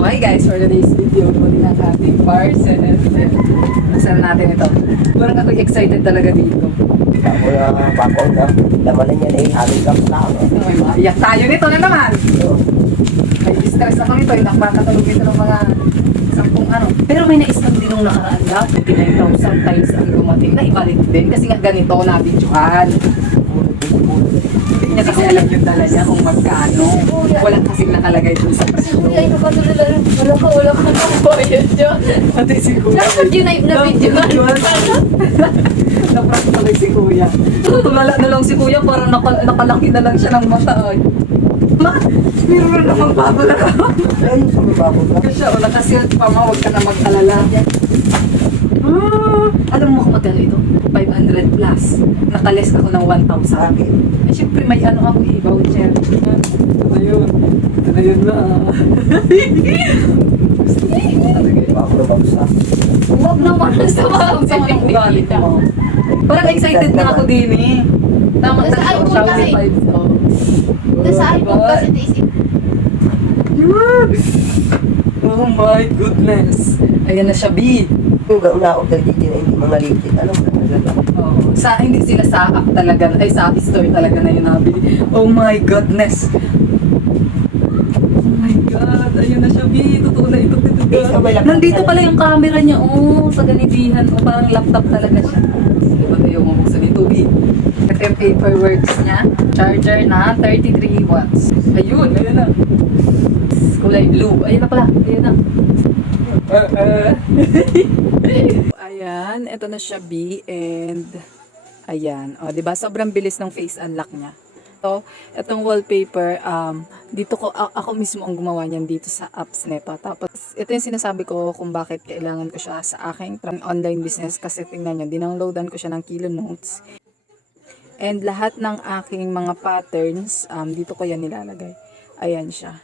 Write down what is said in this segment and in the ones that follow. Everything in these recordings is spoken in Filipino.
So hi guys, for today's video, dumating ang ating parcel. Nasaan natin ito? Parang ako excited talaga dito. Ako na bakong na laman niya na halos lang sa ako. May maiyak tayo nito na naman. Ay, stress ako nito. Hindi ako makatulog dito ng mga 10 ano. Pero may na-scam din nung nakaraan lang. 59,000 times ang dumating na ibalik din. Kasi nga ganito na-videohan. Hindi niya kasi alam yung dala niya kung magkano. Wala kasing nakalagay dun sa presyo. Kuya, ano ba ito nila? Wala ka nang bayad dyan. Pati si Kuya. Dapat yun ay na-video. Naprank tuloy si Kuya. Tulala na lang si Kuya, parang nakalaki na lang siya ng mata. Ay. Ma, meron na namang bago na ako. Ay, sumibabo na. Kasi wala kasi pa ma, huwag ka na mag-alala. Alam mo kung magkano ito? 500 plus. Nakales ako ng 1,000. Eh, syempre may ano ako i-voucher. Ayun. Ito na yun na. Bako na bagsa. Huwag naman sa mga Ang mga ugali ko. Parang excited na ako din eh. Tama Nasa sa iPhone Xiaomi kasi. 5. Oh. Sa iPhone kasi naisip. Oh my goodness. Ayan na siya, B. Yung gauna ako dahil dito na hindi mga legit. Alam mo na talaga. Oh, hindi sila sa app talaga, ay sa app store talaga na yun nabili. Oh my goodness. Oh my God, ayun na siya, B. Totoo na ito. Nandito pala yung camera niya, sa ganidihan. Parang laptop talaga siya. Sige ba tayo mabuksan ito, B? Ito yung paperworks niya. Charger na 33 watts. Ayun na. Kulay blue. Ayun na pala, ayun na. Ayan, ito na siya, B, and ayan, diba? Sobrang bilis ng face unlock niya. So, itong wallpaper, dito ako mismo ang gumawa niyan dito sa apps nito. Tapos, ito yung sinasabi ko kung bakit kailangan ko siya sa aking online business kasi tingnan niyo, dindownloadan ko siya ng Kilo Notes. And lahat ng aking mga patterns, dito ko yan nilalagay. Ayan siya.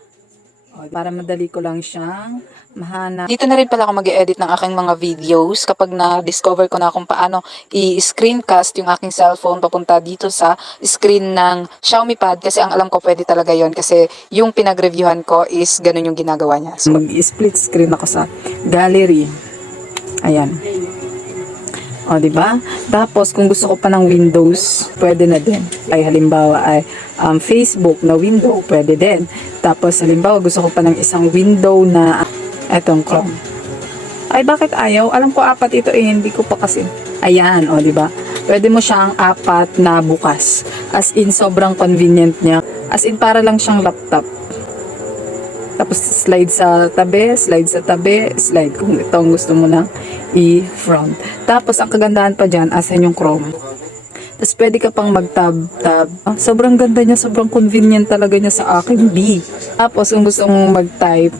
Para madali ko lang siyang mahanap. Dito na rin pala ako mag-edit ng aking mga videos kapag na-discover ko na kung paano i-screencast yung aking cellphone papunta dito sa screen ng Xiaomi Pad kasi ang alam ko pwede talaga yon kasi yung pinag-reviewhan ko is ganun yung ginagawa niya. So, mag-split screen ako sa gallery. Ayan. Diba? Tapos, kung gusto ko pa ng Windows, pwede na din. Ay, halimbawa, ay Facebook na window, pwede din. Tapos, halimbawa, gusto ko pa ng isang window na etong Chrome. Ay, bakit ayaw? Alam ko 4 ito hindi ko pa kasi. Ayan, diba? Pwede mo siyang 4 na bukas. As in, sobrang convenient niya. As in, para lang siyang laptop. Tapos, slide sa tabi, slide kung ito ang gusto mo na i-front. Tapos, ang kagandahan pa dyan, asan yung Chrome. Tapos, pwede ka pang mag-tab. Sobrang ganda niya, sobrang convenient talaga niya sa akin, B. Tapos, kung gusto mong mag-type,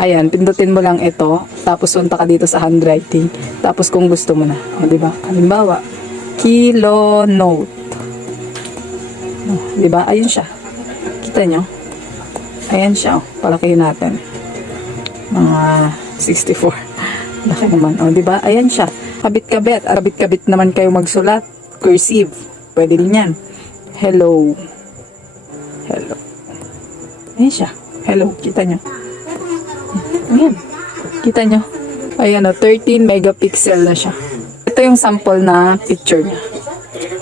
ayan, pindutin mo lang ito. Tapos, punta ka dito sa handwriting. Tapos, kung gusto mo na. Diba? Halimbawa, Kilo Note. Diba? Ayun siya. Kita nyo? Ayan siya, palakihin natin. Mga 64. Laki naman, diba? Ayan siya. Kabit-kabit. Kabit-kabit naman kayo magsulat. Cursive. Pwede din yan. Hello. Ayan siya. Hello. Kita nyo. Ayan. Kita nyo. Ayan 13 megapixel na siya. Ito yung sample na picture niya.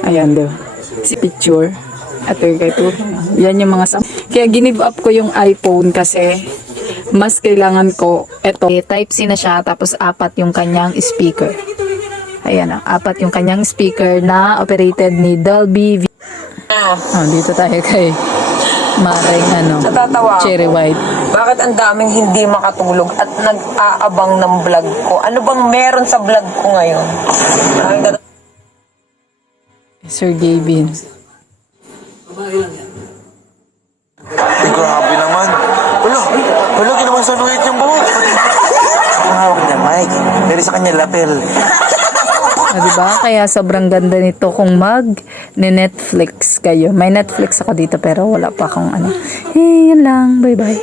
Ayan, diba? Si picture. Ito yan yung mga kaya ginive up ko yung iPhone kasi mas kailangan ko ito. Type-C na siya tapos 4 yung kanyang speaker. Ayan 4 yung kanyang speaker na operated ni Dolby. Dito tayo kay Maring Cherry White. Bakit ang daming hindi makatulog at nag-aabang ng vlog ko? Ano bang meron sa vlog ko ngayon? Sir Gavin. Grabe naman. Wala ginawa sa luhit yung buhok. Ang hawak niya, Mike. Pero sa kanya, lapel. Diba? Kaya sobrang ganda nito kung mag-Netflix kayo. May Netflix ako dito pero wala pa akong yun lang. Bye-bye.